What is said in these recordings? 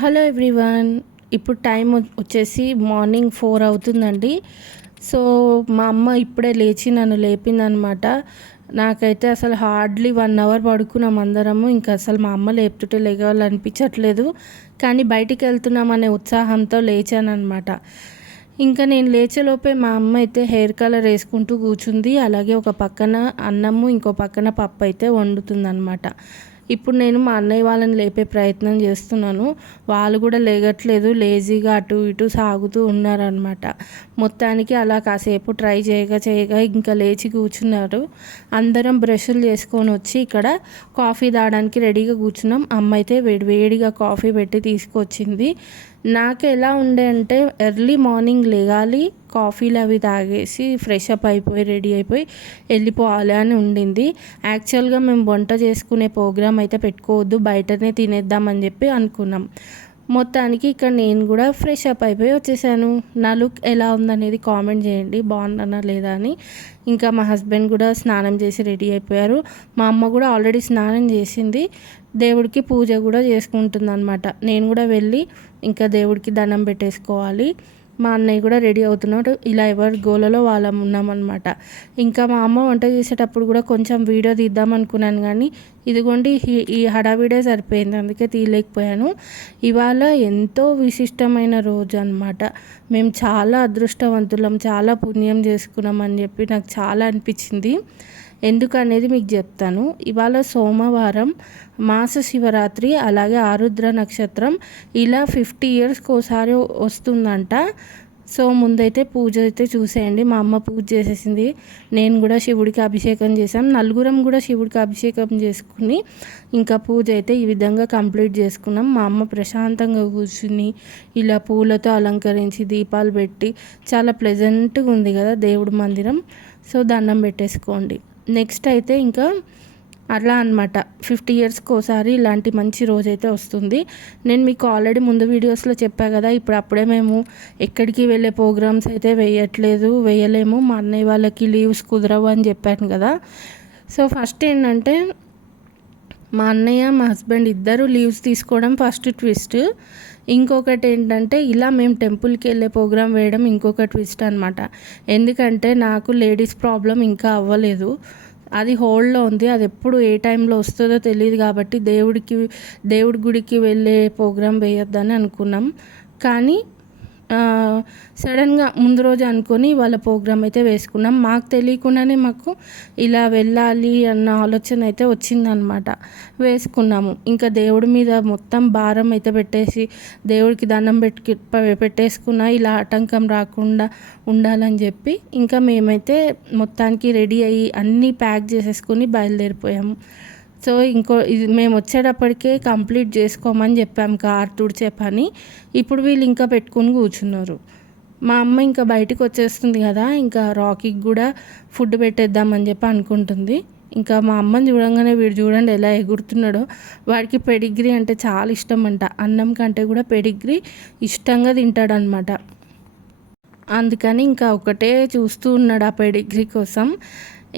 Hello everyone. ఇప్పుడు time వచ్చేసి morning 4 అవుతుందండి. సో మా అమ్మ ఇప్పుడే లేచి నన్ను లేపిందనమాట. నాకైతే అసలు హార్డ్లీ 1 అవర్ పడుకున్నాం అందరము. ఇంకా అసలు మా అమ్మ లేపుతుంటే లెగవాలనిపించట్లేదు, కానీ బయటికి వెళ్తున్నామనే ఉత్సాహంతో లేచానమాట. ఇంకా నేను లేచేలోపే మా అమ్మ అయితే హెయిర్ కలర్ వేసుకుంటూ కూర్చుంది. అలాగే ఒక పక్కన అన్నము, ఇంకో పక్కన పప్పు అయితే వండుతుందన్నమాట. ఇప్పుడు నేను మా అన్నయ్య వాళ్ళని లేపే ప్రయత్నం చేస్తున్నాను. వాళ్ళు కూడా లేగట్లేదు, లేజీగా అటు ఇటు సాగుతూ ఉన్నారనమాట. మొత్తానికి అలా కాసేపు ట్రై చేయగా ఇంకా లేచి కూర్చున్నారు. అందరం బ్రష్లు చేసుకొని వచ్చి ఇక్కడ కాఫీ తాగడానికి రెడీగా కూర్చున్నాం. అమ్మ అయితే వేడిగా కాఫీ పెట్టి తీసుకొచ్చింది. నాకు ఎలా ఉండే అంటే ఎర్లీ మార్నింగ్ లేగాలి, కాఫీలు అవి తాగేసి ఫ్రెష్ అప్ అయిపోయి రెడీ అయిపోయి వెళ్ళిపోవాలి అని ఉండింది. యాక్చువల్గా మేము వంట చేసుకునే ప్రోగ్రామ్ అయితే పెట్టుకోవద్దు, బయటనే తినేద్దామని చెప్పి అనుకున్నాం. మొత్తానికి ఇక్కడ నేను కూడా ఫ్రెష్ అప్ అయిపోయి వచ్చేసాను. నా లుక్ ఎలా ఉందనేది కామెంట్ చేయండి, బాగున్నానా లేదా అని. ఇంకా మా హస్బెండ్ కూడా స్నానం చేసి రెడీ అయిపోయారు. మా అమ్మ కూడా ఆల్రెడీ స్నానం చేసింది, దేవుడికి పూజ కూడా చేసుకుంటుంది అనమాట. నేను కూడా వెళ్ళి ఇంకా దేవుడికి దండం పెట్టేసుకోవాలి. మా అన్నయ్య కూడా రెడీ అవుతున్నాడు. ఇలా ఎవరి గోలలో వాళ్ళం ఉన్నామన్నమాట. ఇంకా మా అమ్మ వంట చేసేటప్పుడు కూడా కొంచెం వీడియో తీద్దాం అనుకున్నాను, కానీ ఇదిగోండి ఈ హడావిడే సరిపోయింది, అందుకే తీయలేకపోయాను. ఇవాళ ఎంతో విశిష్టమైన రోజు అనమాట. మేము చాలా అదృష్టవంతులం, చాలా పుణ్యం చేసుకున్నాం అని చెప్పి నాకు చాలా అనిపించింది. ఎందుకనేది మీకు చెప్తాను. ఇవాళ సోమవారం, మాస శివరాత్రి, అలాగే ఆరుద్ర నక్షత్రం. ఇలా 50 ఇయర్స్కి ఒకసారి వస్తుందంట. సో ముందైతే పూజ అయితే చూసేయండి. మా అమ్మ పూజ చేసేసింది, నేను కూడా శివుడికి అభిషేకం చేసాం. నలుగురం కూడా శివుడికి అభిషేకం చేసుకుని ఇంకా పూజ అయితే ఈ విధంగా కంప్లీట్ చేసుకున్నాం. మా అమ్మ ప్రశాంతంగా కూర్చుని ఇలా పూలతో అలంకరించి దీపాలు పెట్టి చాలా ప్లెజెంట్గా ఉంది కదా దేవుడి మందిరం. సో దండం పెట్టేసుకోండి. నెక్స్ట్ అయితే ఇంకా అట్లా అనమాట, 50 ఇయర్స్కి ఒకసారి ఇలాంటి మంచి రోజు అయితే వస్తుంది. నేను మీకు ఆల్రెడీ ముందు వీడియోస్లో చెప్పా కదా, అప్పుడే మేము ఎక్కడికి వెళ్ళే ప్రోగ్రామ్స్ అయితే వేయలేము, మా అన్నయ్య వాళ్ళకి లీవ్స్ కుదరవు అని చెప్పాను కదా. సో ఫస్ట్ ఏంటంటే మా అన్నయ్య మా హస్బెండ్ ఇద్దరు లీవ్స్ తీసుకోవడం ఫస్ట్ ట్విస్ట్. ఇంకొకటి ఏంటంటే ఇలా మేము టెంపుల్కి వెళ్ళే ప్రోగ్రాం వేయడం ఇంకొక ట్విస్ట్ అనమాట. ఎందుకంటే నాకు లేడీస్ ప్రాబ్లం ఇంకా అవ్వలేదు, అది హోల్డ్లో ఉంది. అది ఎప్పుడు ఏ టైంలో వస్తుందో తెలియదు, కాబట్టి దేవుడి గుడికి వెళ్ళే ప్రోగ్రాం వేయొద్దని అనుకున్నాం. కానీ సడన్గా ముందు రోజు అనుకొని వాళ్ళ ప్రోగ్రామ్ అయితే వేసుకున్నాం. మాకు తెలియకుండానే మాకు ఇలా వెళ్ళాలి అన్న ఆలోచన అయితే వచ్చిందనమాట. వేసుకున్నాము. ఇంకా దేవుడి మీద మొత్తం భారం అయితే పెట్టేసి దేవుడికి దండం పెట్టేసుకున్నా, ఇలా ఆటంకం రాకుండా ఉండాలని చెప్పి ఇంకా మేమైతే మొత్తానికి రెడీ అయ్యి అన్నీ ప్యాక్ చేసేసుకుని బయలుదేరిపోయాము. సో ఇది మేము వచ్చేటప్పటికే కంప్లీట్ చేసుకోమని చెప్పాము కార్ తుడిచే పని. ఇప్పుడు వీళ్ళు ఇంకా పెట్టుకుని కూర్చున్నారు. మా అమ్మ ఇంకా బయటకు వచ్చేస్తుంది కదా, ఇంకా రాకీకి కూడా ఫుడ్ పెట్టేద్దామని చెప్పి అనుకుంటుంది. ఇంకా మా అమ్మని చూడంగానే వీడు చూడండి ఎలా ఎగురుతున్నాడో. వాడికి పెడిగ్రీ అంటే చాలా ఇష్టం అంట, అన్నం కంటే కూడా పెడిగ్రీ ఇష్టంగా తింటాడనమాట. అందుకని ఇంకా ఒకటే చూస్తూ ఉన్నాడు ఆ పెడిగ్రీ కోసం.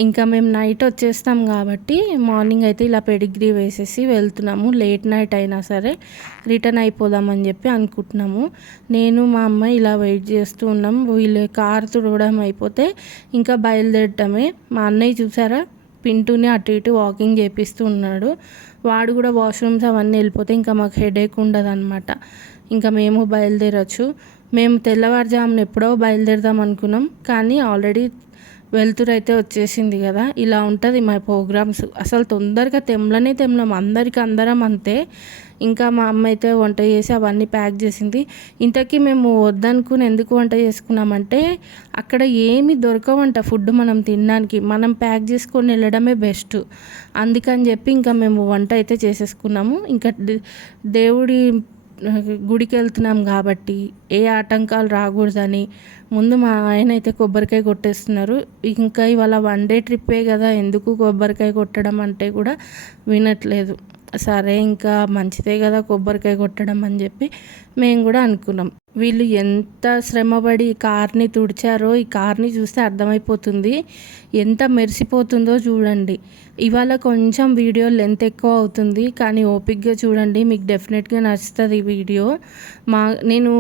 ఇంకా మేము నైట్ వచ్చేస్తాం కాబట్టి మార్నింగ్ అయితే ఇలా పెడిగ్రీ వేసేసి వెళ్తున్నాము. లేట్ నైట్ అయినా సరే రిటర్న్ అయిపోదామని చెప్పి అనుకుంటున్నాము. నేను మా అమ్మ ఇలా వెయిట్ చేస్తూ ఉన్నాం. వీళ్ళు కారు తుడవడం అయిపోతే ఇంకా బయలుదేరటమే. మా అన్నయ్య చూసారా, పింటూని అటు ఇటు వాకింగ్ చేపిస్తూ ఉన్నాడు. వాడు కూడా వాష్రూమ్స్ అవన్నీ వెళ్ళిపోతే ఇంకా మాకు హెడేక్ ఉండదు అనమాట. ఇంకా మేము బయలుదేరచ్చు. మేము తెల్లవారుజామున ఎప్పుడో బయలుదేరదాం అనుకున్నాం, కానీ ఆల్రెడీ వెలుతురు అయితే వచ్చేసింది కదా. ఇలా ఉంటుంది మా ప్రోగ్రామ్స్. అసలు తొందరగా తెమ్మలం, అందరం అంతే. ఇంకా మా అమ్మ అయితే వంట చేసి అవన్నీ ప్యాక్ చేసింది. ఇంతకీ మేము వద్దనుకుని ఎందుకు వంట చేసుకున్నామంటే అక్కడ ఏమి దొరకవంట ఫుడ్ మనం తినడానికి, మనం ప్యాక్ చేసుకొని వెళ్ళడమే బెస్ట్. అందుకని చెప్పి ఇంకా మేము వంట అయితే చేసేసుకున్నాము. ఇంకా దేవుడి గుడికి వెళ్తున్నాం కాబట్టి ఏ ఆటంకాలు రాకూడదని ముందు మా ఆయన అయితే కొబ్బరికాయ కొట్టేస్తున్నారు. ఇంకా ఇవాళ 1 డే ట్రిప్పే కదా, ఎందుకు కొబ్బరికాయ కొట్టడం అంటే కూడా వినట్లేదు. సరే ఇంకా మంచిదే కదా కొబ్బరికాయ కొట్టడం అని చెప్పి మేము కూడా అనుకున్నాం. వీళ్ళు ఎంత శ్రమపడి ఈ కార్ని తుడిచారో ఈ కార్ని చూస్తే అర్థమైపోతుంది ఎంత మెరిసిపోతుందో చూడండి. ఇవాళ కొంచెం వీడియో లెంత్ ఎక్కువ అవుతుంది కానీ ఓపిక్గా చూడండి, మీకు డెఫినెట్గా నచ్చుతుంది ఈ వీడియో. నేను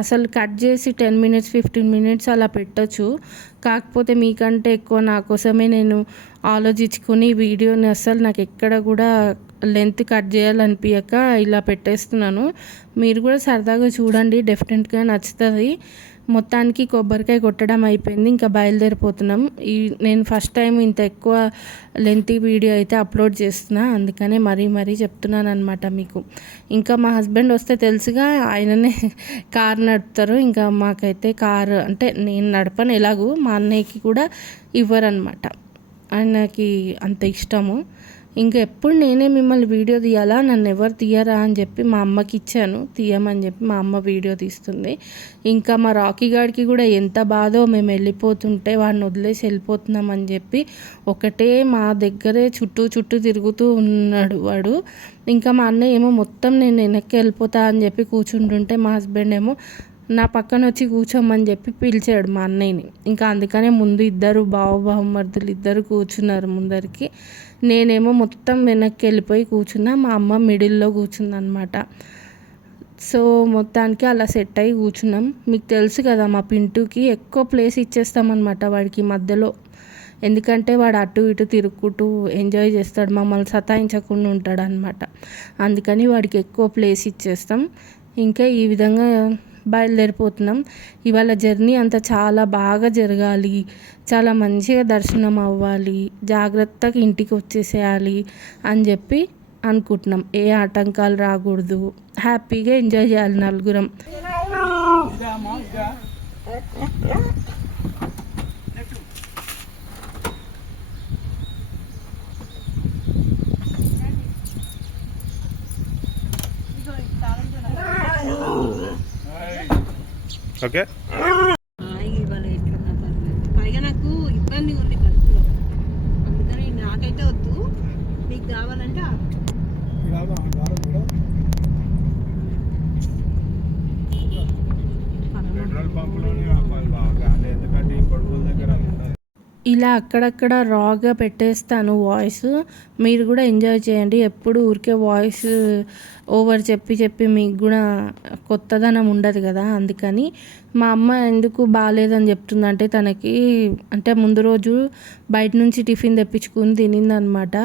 అసలు కట్ చేసి 10 మినిట్స్ 15 మినిట్స్ అలా పెట్టచ్చు, కాకపోతే మీకంటే ఎక్కువ నా కోసమే నేను ఆలోచించుకుని వీడియోని అస్సలు నాకు ఎక్కడ కూడా లెంత్ కట్ చేయాలనిపించక ఇలా పెట్టేస్తున్నాను. మీరు కూడా సరదాగా చూడండి, డెఫినెట్గా నచ్చుతుంది. మొత్తానికి కొబ్బరికాయ కొట్టడం అయిపోయింది, ఇంకా బయలుదేరిపోతున్నాం. నేను ఫస్ట్ టైం ఇంత ఎక్కువ లెంతీ వీడియో అయితే అప్లోడ్ చేస్తున్నా, అందుకనే మరీ చెప్తున్నాను అనమాట మీకు. ఇంకా మా హస్బెండ్ వస్తే తెలుసుగా, ఆయననే కారు నడుపుతారు. ఇంకా మాకైతే కారు అంటే నేను నడపను ఎలాగూ, మా అన్నయ్యకి కూడా ఇవ్వరనమాట, ఆయనకి అంత ఇష్టము. ఇంకా ఎప్పుడు నేనే మిమ్మల్ని వీడియో తీయాలా, నన్ను ఎవరు తీయరా అని చెప్పి మా అమ్మకి ఇచ్చాను, తీయమని చెప్పి మా అమ్మ వీడియో తీస్తుంది. ఇంకా మా రాకీ గాడికి కూడా ఎంత బాధో, మేము వెళ్ళిపోతుంటే వాడిని వదిలేసి వెళ్ళిపోతున్నామని చెప్పి ఒకటే మా దగ్గరే చుట్టూ తిరుగుతూ ఉన్నాడు వాడు. ఇంకా మా అన్నయ్య ఏమో మొత్తం నేను వెనక్కి వెళ్ళిపోతా అని చెప్పి కూర్చుంటుంటే మా హస్బెండ్ ఏమో నా పక్కన వచ్చి కూర్చోమని చెప్పి పిలిచాడు మా అన్నయ్యని. ఇంకా అందుకనే ముందు ఇద్దరు బావమరుదులు ఇద్దరు కూర్చున్నారు ముందరికి, నేనేమో మొత్తం వెనక్కి వెళ్ళిపోయి కూర్చున్నా, మా అమ్మ మిడిల్లో కూర్చుందనమాట. సో మొత్తానికి అలా సెట్ అయ్యి కూర్చున్నాం. మీకు తెలుసు కదా మా పింటూకి ఎక్కువ ప్లేస్ ఇచ్చేస్తామన్నమాట వాడికి మధ్యలో, ఎందుకంటే వాడు అటు ఇటు తిరుగుతూ ఎంజాయ్ చేస్తాడు, మమ్మల్ని సతాయించకుండా ఉంటాడు అనమాట. అందుకని వాడికి ఎక్కువ ప్లేస్ ఇచ్చేస్తాం. ఇంకా ఈ విధంగా బయలుదేరిపోతున్నాం. ఇవాళ జర్నీ అంతా చాలా బాగా జరగాలి, చాలా మంచిగా దర్శనం అవ్వాలి, జాగ్రత్తగా ఇంటికి వచ్చేసేయాలి అని చెప్పి అనుకుంటున్నాం. ఏ ఆటంకాలు రాకూడదు, హ్యాపీగా ఎంజాయ్ చేయాలి నలుగురం. ఓకే, పైగా నాకు ఇబ్బంది ఉంది కడుపులో, అందుకని నాకైతే వద్దు, మీకు కావాలంటే పెట్రోల్ పంపులోనే ఆపాలి బాగా, ఎందుకంటే ఈ కొడుకుల దగ్గర ఇలా అక్కడక్కడ రాగా పెట్టేస్తాను వాయిస్, మీరు కూడా ఎంజాయ్ చేయండి. ఎప్పుడు ఊరికే వాయిస్ ఓవర్ చెప్పి మీకు కూడా కొత్తదనం ఉండదు కదా, అందుకని. మా అమ్మ ఎందుకు బాగాలేదని చెప్తుందంటే తనకి అంటే ముందు రోజు బయట నుంచి టిఫిన్ తెప్పించుకుని తినిందనమాట.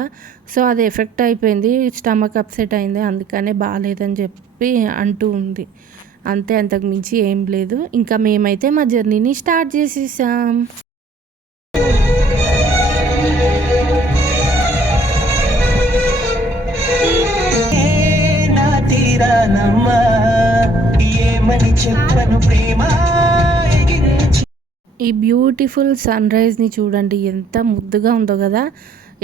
సో అది ఎఫెక్ట్ అయిపోయింది, స్టమక్ అప్సెట్ అయింది, అందుకనే బాగాలేదని చెప్పి అంటూ ఉంది. అంతే, అంతకు మించి ఏం లేదు. ఇంకా మేమైతే మా జర్నీని స్టార్ట్ చేసేసాం. ఈ బ్యూటిఫుల్ సన్ రైజ్ని చూడండి, ఎంత ముద్దుగా ఉందో కదా.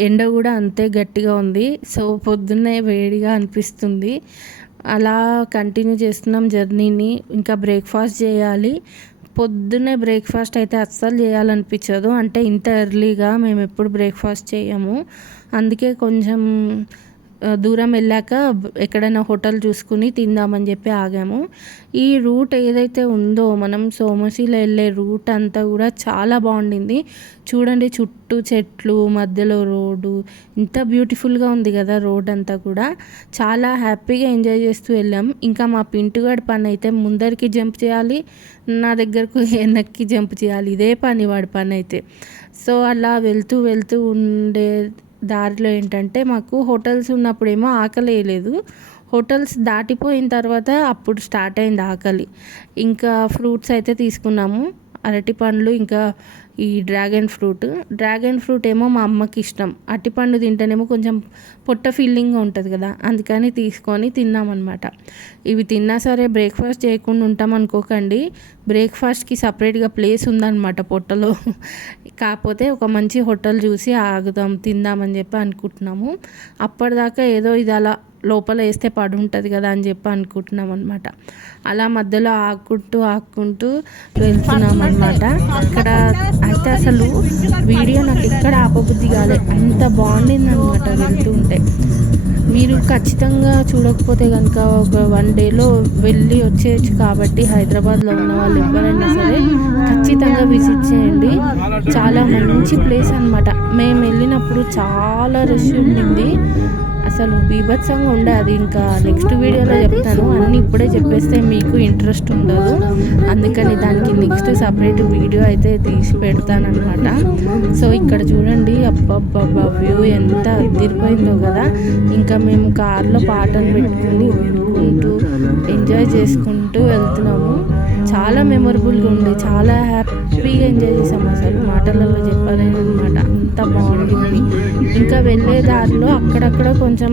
ఎండ కూడా అంతే గట్టిగా ఉంది, సో పొద్దున్నే వేడిగా అనిపిస్తుంది. అలా కంటిన్యూ చేస్తున్నాం జర్నీని. ఇంకా బ్రేక్ఫాస్ట్ చేయాలి. పొద్దున్నే బ్రేక్ఫాస్ట్ అయితే అస్సలు చేయాలనిపించదు, అంటే ఇంత ఎర్లీగా మేము ఎప్పుడు బ్రేక్ఫాస్ట్ చేయము. అందుకే కొంచెం దూరం వెళ్ళాక ఎక్కడైనా హోటల్ చూసుకుని తిందామని చెప్పి ఆగాము. ఈ రూట్ ఏదైతే ఉందో మనం సోమశిల వెళ్ళే రూట్ అంతా కూడా చాలా బాగుండింది. చూడండి, చుట్టూ చెట్లు, మధ్యలో రోడ్డు, ఇంత బ్యూటిఫుల్గా ఉంది కదా రోడ్ అంతా కూడా. చాలా హ్యాపీగా ఎంజాయ్ చేస్తూ వెళ్ళాం. ఇంకా మా పింటుగాడి పని అయితే ముందరికి జంప్ చేయాలి, నా దగ్గరకు వెనక్కి జంప్ చేయాలి, ఇదే పని వాడి పని అయితే. సో అలా వెళ్తూ ఉండే దారిలో ఏంటంటే మాకు హోటల్స్ ఉన్నప్పుడేమో ఆకలి వేయలేదు, హోటల్స్ దాటిపోయిన తర్వాత అప్పుడు స్టార్ట్ అయింది ఆకలి. ఇంకా ఫ్రూట్స్ అయితే తీసుకున్నాము, అరటి పండ్లు, ఇంకా ఈ డ్రాగన్ ఫ్రూట్ ఏమో మా అమ్మకి ఇష్టం. అరటిపండు తింటేనేమో కొంచెం పొట్ట ఫీలింగ్గా ఉంటుంది కదా, అందుకని తీసుకొని తిన్నామన్నమాట. ఇవి తిన్నా సరే బ్రేక్ఫాస్ట్ చేయకుండా ఉంటాం అనుకోకండి, బ్రేక్ఫాస్ట్కి సపరేట్గా ప్లేస్ ఉందన్నమాట పొట్టలో. కాకపోతే ఒక మంచి హోటల్ చూసి ఆగుదాం తిందామని చెప్పి అనుకుంటున్నాము. అప్పటిదాకా ఏదో ఇది అలా లోపల వేస్తే పడి ఉంటుంది కదా అని చెప్పి అనుకుంటున్నాం అనమాట. అలా మధ్యలో ఆక్కుంటూ వెళ్తున్నాం అనమాట. ఇక్కడ అయితే అసలు వీడియో నాకు ఎక్కడ ఆపబుద్ధి కాలేదు, అంత బాగుండింది అనమాట వెళ్తూ ఉంటే. మీరు ఖచ్చితంగా చూడకపోతే కనుక ఒక 1 డేలో వెళ్ళి వచ్చేయచ్చు. కాబట్టి హైదరాబాద్లో ఉన్న వాళ్ళు ఎవరైనా సరే ఖచ్చితంగా విజిట్ చేయండి. చాలా మంచి ప్లేస్ అనమాట. మేము వెళ్ళినప్పుడు చాలా రష్ ఉండింది, అసలు బీభత్సంగా ఉండే. అది ఇంకా నెక్స్ట్ వీడియోలో చెప్తాను. అన్నీ ఇప్పుడే చెప్పేస్తే మీకు ఇంట్రెస్ట్ ఉండదు, అందుకని దానికి నెక్స్ట్ సపరేట్ వీడియో అయితే తీసి పెడతానమాట. సో ఇక్కడ చూడండి, అబ్బబ్బబ్బా వ్యూ ఎంత అదిరిపోయిందో కదా. ఇంకా మేము కార్లో పాటలు పెట్టుకుని వినుకుంటూ ఎంజాయ్ చేసుకుంటూ వెళ్తున్నాము. చాలా మెమొరబుల్గా ఉంది, చాలా హ్యాపీగా ఎంజాయ్ చేసాము. అసలు మాటలలో చెప్పలేను అనమాట, అంత బాగుంది. ఇంకా వెళ్ళే దారిలో అక్కడక్కడ కొంచెం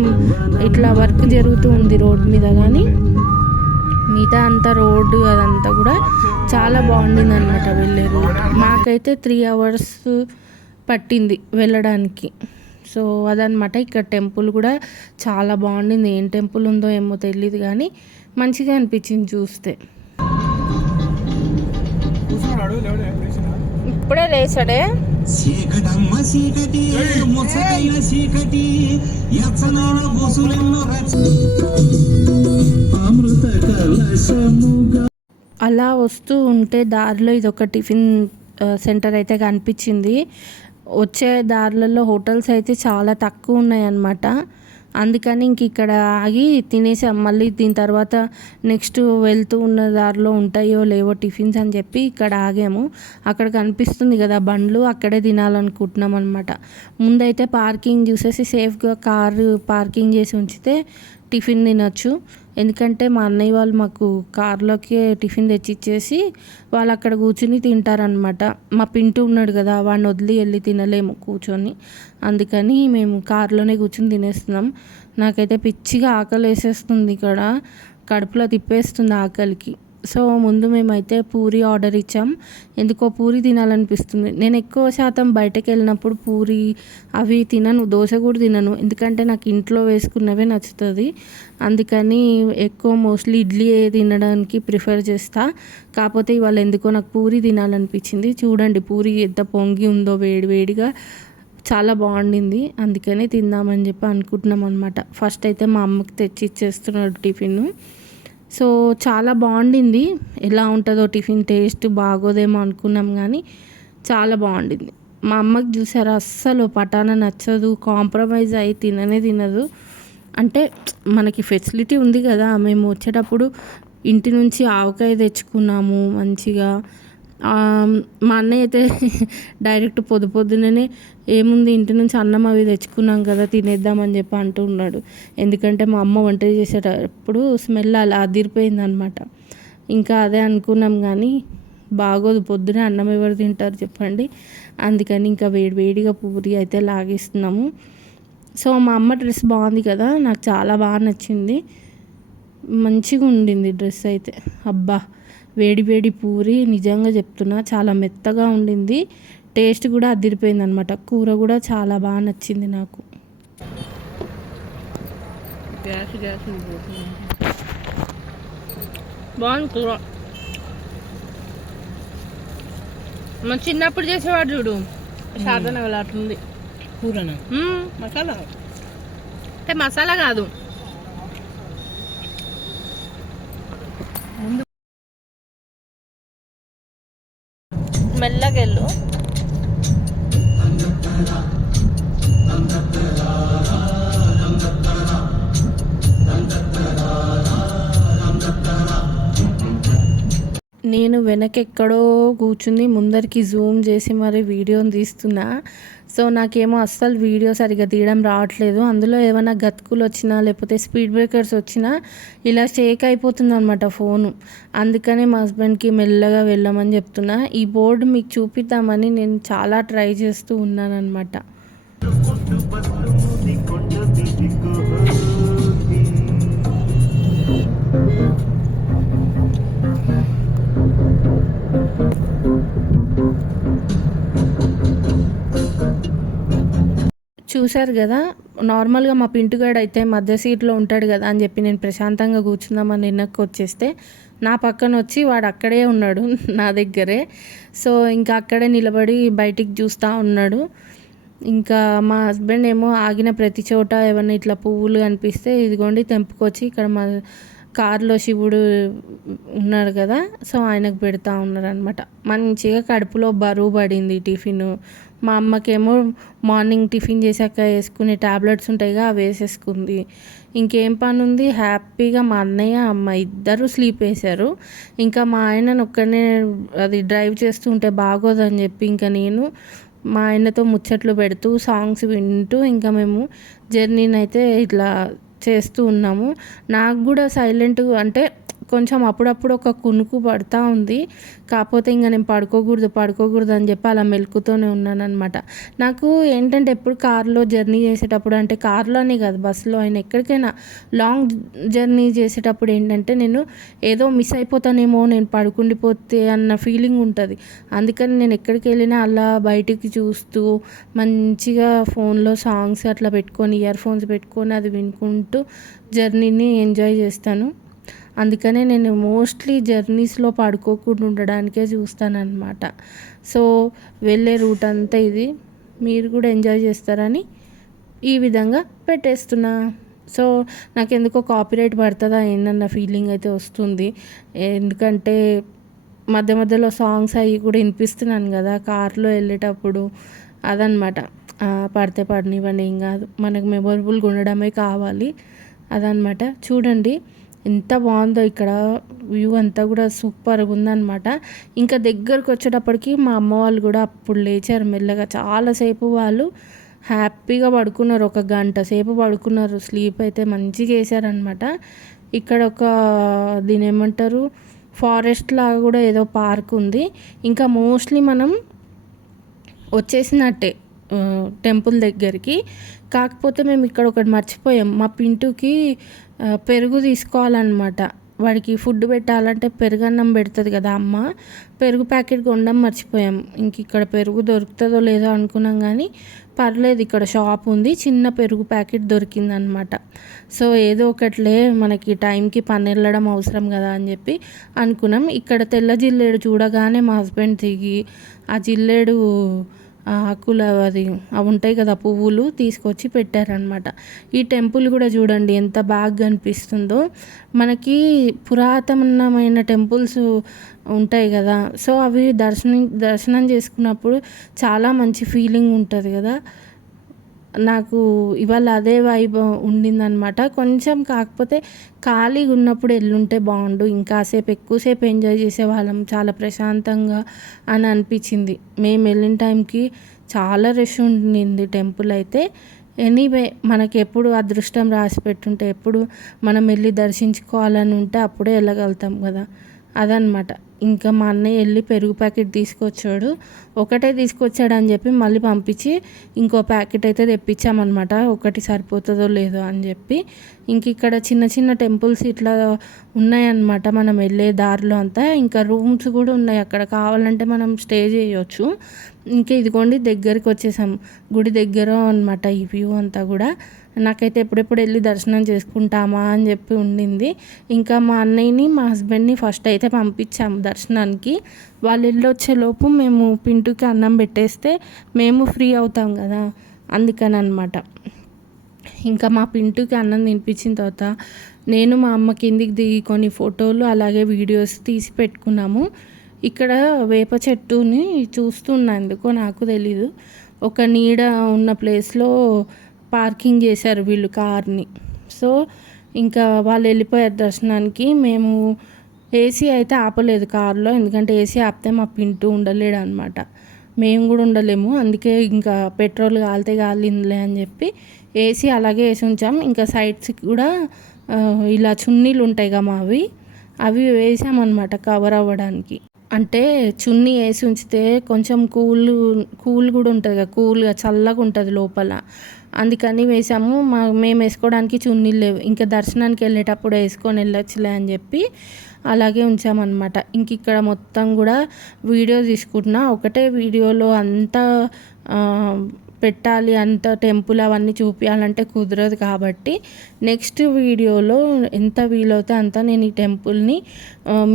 ఇట్లా వర్క్ జరుగుతూ ఉంది రోడ్ మీద, కానీ మిగతా అంతా రోడ్డు అదంతా కూడా చాలా బాగుండింది అనమాట వెళ్ళే రోడ్. మాకైతే 3 hours పట్టింది వెళ్ళడానికి. సో అదనమాట. ఇక్కడ టెంపుల్ కూడా చాలా బాగుండింది. ఏం టెంపుల్ ఉందో ఏమో తెలియదు, కానీ మంచిగా అనిపించింది చూస్తే. కూర్చున్నాడు లేచినా ఇప్పుడే లేచాడే. చీకటమ్మ చీకటి ముచ్చటైన చీకటి ఎచ్చనైన బొసులెన్నో అమృత కలశముగా. అలా వస్తూ ఉంటే దారిలో ఇదొక టిఫిన్ సెంటర్ అయితే కనిపించింది. వచ్చే దారులలో హోటల్స్ అయితే చాలా తక్కువ ఉన్నాయన్నమాట. అందుకని ఇంక ఇక్కడ ఆగి తినేసాం. మళ్ళీ దీని తర్వాత నెక్స్ట్ వెళ్తూ ఉన్న దారిలో ఉంటాయో లేవో టిఫిన్స్ అని చెప్పి ఇక్కడ ఆగాము. అక్కడ కనిపిస్తుంది కదా బండ్లు, అక్కడే తినాలనుకుంటున్నాం అనమాట. ముందైతే పార్కింగ్ చూసేసి సేఫ్గా కారు పార్కింగ్ చేసి ఉంచితే టిఫిన్ తినొచ్చు. ఎందుకంటే మా అన్నయ్య వాళ్ళు మాకు కార్లోకి టిఫిన్ తెచ్చిచ్చేసి వాళ్ళు అక్కడ కూర్చుని తింటారనమాట. మా పింటూ ఉన్నాడు కదా, వాడిని వదిలి వెళ్ళి తినలేము కూర్చొని, అందుకని మేము కార్లోనే కూర్చొని తినేస్తున్నాం. నాకైతే పిచ్చిగా ఆకలి వేసేస్తుంది, ఇక్కడ కడుపులో తిప్పేస్తుంది ఆకలికి. సో ముందు మేమైతే పూరి ఆర్డర్ ఇచ్చాం. ఎందుకో పూరి తినాలనిపిస్తుంది. నేను ఎక్కువ శాతం బయటకు వెళ్ళినప్పుడు పూరి అవి తినను, దోశ కూడా తినను, ఎందుకంటే నాకు ఇంట్లో వేసుకున్నవే నచ్చుతుంది. అందుకని ఎక్కువ మోస్ట్లీ ఇడ్లీ తినడానికి ప్రిఫర్ చేస్తా. కాకపోతే ఇవాళ ఎందుకో నాకు పూరి తినాలనిపించింది. చూడండి పూరి ఎంత పొంగి ఉందో వేడి వేడిగా, చాలా బాగుండింది. అందుకనే తిందామని చెప్పి అనుకుంటున్నాం అనమాట. ఫస్ట్ అయితే మా అమ్మకి తెచ్చి ఇచ్చేస్తున్నాడు టిఫిన్. సో చాలా బాగుండింది. ఎలా ఉంటుందో టిఫిన్ టేస్ట్ బాగోదేమో అనుకున్నాం, కానీ చాలా బాగుండింది. మా అమ్మకి చూసారా అస్సలు పటానా నచ్చదు, కాంప్రమైజ్ అయి తినదు. అంటే మనకి ఫెసిలిటీ ఉంది కదా, మేము వచ్చేటప్పుడు ఇంటి నుంచి ఆవకాయ తెచ్చుకున్నాము మంచిగా. మా అన్నయ్య అయితే డైరెక్ట్ పొద్దున్నే ఏముంది ఇంటి నుంచి అన్నం అవి తెచ్చుకున్నాం కదా తినేద్దామని చెప్పి అంటూ ఉన్నాడు. ఎందుకంటే మా అమ్మ వంట చేసేటప్పుడు స్మెల్ అలా అదిరిపోయింది అనమాట. ఇంకా అదే అనుకున్నాం, కానీ బాగోదు, పొద్దునే అన్నం ఎవరు తింటారు చెప్పండి. అందుకని ఇంకా వేడిగా పూరి అయితే లాగిస్తున్నాము. సో మా అమ్మ డ్రెస్ బాగుంది కదా, నాకు చాలా బాగా నచ్చింది, మంచిగా ఉండింది డ్రెస్ అయితే. అబ్బా వేడి పూరి నిజంగా చెప్తున్నా చాలా మెత్తగా ఉండింది, టేస్ట్ కూడా అదిరిపోయింది అనమాట. కూర కూడా చాలా బాగా నచ్చింది నాకు. బాగుంది కూర. మన చిన్నప్పుడు చేసేవాడు చూడు శారదన అట్లుంది కూరనా మసాలా అంటే మసాలా కాదు, మెల్లగా వెళ్ళు. నేను వెనకెక్కడో కూర్చుని ముందరికి జూమ్ చేసి మరి వీడియోని తీస్తున్నా. సో నాకేమో అస్సలు వీడియో సరిగ్గా తీయడం రావట్లేదు. అందులో ఏమైనా గతుకులు వచ్చినా లేకపోతే స్పీడ్ బ్రేకర్స్ వచ్చినా ఇలా షేక్ అయిపోతుంది అనమాట ఫోను. అందుకనే మా హస్బెండ్కి మెల్లగా వెళ్ళమని చెప్తున్నా. ఈ బోర్డు మీకు చూపిద్దామని నేను చాలా ట్రై చేస్తూ ఉన్నాను అనమాట. చూశారు కదా, నార్మల్గా మా పింటుగాడు అయితే మధ్య సీట్లో ఉంటాడు కదా అని చెప్పి నేను ప్రశాంతంగా కూర్చుందామని వెనక్కి వచ్చేస్తే నా పక్కన వచ్చి వాడు అక్కడే ఉన్నాడు నా దగ్గరే. సో ఇంకా అక్కడే నిలబడి బయటికి చూస్తూ ఉన్నాడు. ఇంకా మా హస్బెండ్ ఏమో ఆగిన ప్రతి చోట ఏమన్నా ఇట్లా పువ్వులు కనిపిస్తే ఇదిగోండి తెంపుకొచ్చి ఇక్కడ మా కార్లో శివుడు ఉన్నాడు కదా, సో ఆయనకు పెడతా ఉన్నారనమాట. మంచిగా కడుపులో బరువు పడింది టిఫిన్. మా అమ్మకేమో మార్నింగ్ టిఫిన్ చేశాక వేసుకునే టాబ్లెట్స్ ఉంటాయిగా అవి వేసేసుకుంది. ఇంకేం పని ఉంది, హ్యాపీగా మా అన్నయ్య అమ్మ ఇద్దరు స్లీప్ వేశారు. ఇంకా మా ఆయనను ఒక్కనే అది డ్రైవ్ చేస్తూ ఉంటే బాగోదని చెప్పి ఇంకా నేను మా ఆయనతో ముచ్చట్లు పెడుతూ సాంగ్స్ వింటూ ఇంకా మేము జర్నీని అయితే ఇట్లా చేస్తూ ఉన్నాము. నాకు కూడా సైలెంట్ అంటే కొంచెం అప్పుడప్పుడు ఒక కునుకు పడుతూ ఉంది. కాకపోతే ఇంకా నేను పడుకోకూడదు అని చెప్పి అలా మెలుకుతూనే ఉన్నాను అనమాట. నాకు ఏంటంటే ఎప్పుడు కార్లో జర్నీ చేసేటప్పుడు, అంటే కార్లో అనే కాదు బస్సులో అయినా ఎక్కడికైనా లాంగ్ జర్నీ చేసేటప్పుడు ఏంటంటే నేను ఏదో మిస్ అయిపోతానేమో, నేను పడుకుండిపోతే అన్న ఫీలింగ్ ఉంటుంది. అందుకని నేను ఎక్కడికి వెళ్ళినా అలా బయటికి చూస్తూ మంచిగా ఫోన్లో సాంగ్స్ అట్లా పెట్టుకొని ఇయర్ ఫోన్స్ పెట్టుకొని అది వినుకుంటూ జర్నీని ఎంజాయ్ చేస్తాను. అందుకనే నేను మోస్ట్లీ జర్నీస్లో పడుకోకుండా ఉండడానికే చూస్తానన్నమాట. సో వెళ్ళే రూట్ అంతా ఇది, మీరు కూడా ఎంజాయ్ చేస్తారని ఈ విధంగా పెట్టేస్తున్నా. సో నాకు ఎందుకో కాపీరైట్ పడుతుందా ఏంటన్న ఫీలింగ్ అయితే వస్తుంది. ఎందుకంటే మధ్యలో సాంగ్స్ అవి కూడా వినిపిస్తున్నాను కదా కార్లో వెళ్ళేటప్పుడు, అదనమాట. పడితే పడనివ్వండి, ఏం కాదు, మనకు మెమొరబుల్గా ఉండడమే కావాలి, అదనమాట. చూడండి ఎంత బాగుందో ఇక్కడ వ్యూ అంతా కూడా సూపర్గా ఉందన్నమాట. ఇంకా దగ్గరకు వచ్చేటప్పటికి మా అమ్మ వాళ్ళు కూడా అప్పుడు లేచారు మెల్లగా. చాలాసేపు వాళ్ళు హ్యాపీగా పడుకున్నారు, 1 గంట సేపు పడుకున్నారు. స్లీప్ అయితే మంచిగా వేసారనమాట. ఇక్కడ ఒక దీని ఏమంటారు ఫారెస్ట్ లాగా కూడా ఏదో పార్క్ ఉంది. ఇంకా మోస్ట్లీ మనం వచ్చేసినట్టే టెంపుల్ దగ్గరికి. కాకపోతే మేము ఇక్కడ ఒకటి మర్చిపోయాం, మా పింటూకి పెరుగు తీసుకోవాలన్నమాట. వాడికి ఫుడ్ పెట్టాలంటే పెరుగన్నం పెడుతుంది కదా అమ్మ, పెరుగు ప్యాకెట్ కొనడం మర్చిపోయాం. ఇంక ఇక్కడ పెరుగు దొరుకుతుందో లేదో అనుకున్నాం, కానీ పర్లేదు ఇక్కడ షాప్ ఉంది, చిన్న పెరుగు ప్యాకెట్ దొరికిందనమాట. సో ఏదో ఒకట్లే మనకి టైంకి పని వెళ్ళడం అవసరం కదా అని చెప్పి అనుకున్నాం. ఇక్కడ తెల్ల జిల్లేడు చూడగానే మా హస్బెండ్ దిగి ఆ జిల్లేడు ఆకులు అవి ఉంటాయి కదా పువ్వులు తీసుకొచ్చి పెట్టారనమాట. ఈ టెంపుల్ కూడా చూడండి ఎంత బాగా కనిపిస్తుందో. మనకి పురాతనమైన టెంపుల్స్ ఉంటాయి కదా, సో అవి దర్శనం చేసుకున్నప్పుడు చాలా మంచి ఫీలింగ్ ఉంటుంది కదా. నాకు ఇవాళ అదే వైబ్ ఉండిందనమాట కొంచెం. కాకపోతే ఖాళీగా ఉన్నప్పుడు ఎల్లుంటే బాగుండు, ఇంకాసేపు ఎక్కువసేపు ఎంజాయ్ చేసేవాళ్ళం, చాలా ప్రశాంతంగా అని అనిపించింది. మేము వెళ్ళిన టైంకి చాలా రష్ ఉండింది టెంపుల్ అయితే. ఎనీవే మనకి ఎప్పుడు అదృష్టం రాసి పెట్టుంటే, ఎప్పుడు మనం వెళ్ళి దర్శించుకోవాలని ఉంటే అప్పుడే వెళ్ళగలుగుతాం కదా, అదనమాట. ఇంకా మా అన్నయ్య వెళ్ళి పెరుగు ప్యాకెట్ తీసుకొచ్చాడు. ఒకటే తీసుకొచ్చాడు అని చెప్పి మళ్ళీ పంపించి ఇంకో ప్యాకెట్ అయితే తెప్పించామన్నమాట, ఒకటి సరిపోతుందో లేదో అని చెప్పి. ఇంక ఇక్కడ చిన్న చిన్న టెంపుల్స్ ఇట్లా ఉన్నాయన్నమాట మనం వెళ్ళే దారిలో అంతా. ఇంకా రూమ్స్ కూడా ఉన్నాయి అక్కడ, కావాలంటే మనం స్టే చేయొచ్చు. ఇంకా ఇదిగోండి దగ్గరికి వచ్చేసాం, గుడి దగ్గర అనమాట ఈ వ్యూ అంతా కూడా. నాకైతే ఎప్పుడెప్పుడు వెళ్ళి దర్శనం చేసుకుంటామా అని చెప్పి ఉండింది. ఇంకా మా అన్నయ్యని మా హస్బెండ్ని ఫస్ట్ అయితే పంపించాము దర్శనానికి. వాళ్ళు వెళ్ళి వచ్చేలోపు మేము పింటూకి అన్నం పెట్టేస్తే మేము ఫ్రీ అవుతాం కదా, అందుకని అనమాట. ఇంకా మా పింటూకి అన్నం తినిపించిన తర్వాత నేను మా అమ్మ కిందికి దిగి కొన్ని ఫోటోలు అలాగే వీడియోస్ తీసి పెట్టుకున్నాము. ఇక్కడ వేప చెట్టుని చూస్తున్నా, ఎందుకో నాకు తెలీదు, ఒక నీడ ఉన్న ప్లేస్లో పార్కింగ్ చేశారు వీళ్ళు కార్ని. సో ఇంకా వాళ్ళు వెళ్ళిపోయారు దర్శనానికి. మేము ఏసీ అయితే ఆపలేదు కార్లో, ఎందుకంటే ఏసీ ఆపితే మా పింటూ ఉండలేడు అనమాట, మేము కూడా ఉండలేము. అందుకే ఇంకా పెట్రోల్ కాలితే కాలిందిలే అని చెప్పి ఏసీ అలాగే వేసి ఉంచాం. ఇంకా సైడ్స్కి కూడా ఇలా చున్నీలు ఉంటాయి కదా మావి, అవి వేసామన్నమాట కవర్ అవ్వడానికి. అంటే చున్నీ వేసి ఉంచితే కొంచెం కూల్ కూడా ఉంటుంది కదా, కూల్గా చల్లగా ఉంటుంది లోపల, అందుకని వేసాము. మేము వేసుకోవడానికి చున్నీలు లేవు, ఇంకా దర్శనానికి వెళ్ళేటప్పుడు వేసుకొని వెళ్ళొచ్చులే అని చెప్పి అలాగే ఉంచామన్నమాట. ఇంక ఇక్కడ మొత్తం కూడా వీడియో తీసుకుంటున్నా. ఒకటే వీడియోలో అంతా పెట్టాలి, అంత టెంపుల్ అవన్నీ చూపించాలంటే కుదరదు. కాబట్టి నెక్స్ట్ వీడియోలో ఎంత వీలవుతే అంత నేను ఈ టెంపుల్ని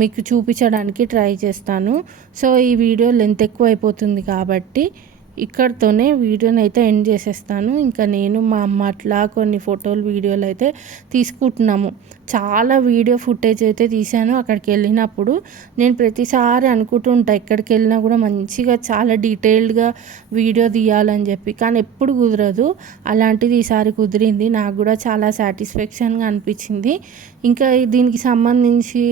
మీకు చూపించడానికి ట్రై చేస్తాను. సో ఈ వీడియో లెంత్ ఎక్కువ అయిపోతుంది కాబట్టి ఇక్కడితోనే వీడియోని అయితే ఎండ్ చేసేస్తాను. ఇంకా నేను మా అమ్మ అట్లా కొన్ని ఫోటోలు వీడియోలు అయితే తీసుకుంటున్నాము. చాలా వీడియో ఫుటేజ్ అయితే తీశాను అక్కడికి వెళ్ళినప్పుడు. నేను ప్రతిసారి అనుకుంటూ ఉంటా ఎక్కడికి వెళ్ళినా కూడా మంచిగా చాలా డీటెయిల్డ్గా వీడియో తీయాలని చెప్పి, కానీ ఎప్పుడు కుదరదు. అలాంటిది ఈసారి కుదిరింది. నాకు కూడా చాలా సాటిస్ఫాక్షన్గా అనిపించింది. ఇంకా దీనికి సంబంధించి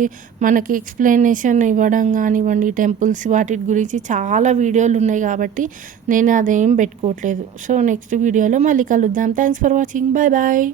మనకి ఎక్స్ప్లెనేషన్ ఇవ్వడం కానివ్వండి, టెంపుల్స్ వాటి గురించి చాలా వీడియోలు ఉన్నాయి కాబట్టి నేను అదేం పెట్టుకోవట్లేదు. సో నెక్స్ట్ వీడియోలో మళ్ళీ కలుద్దాం. Thanks for watching. Bye bye.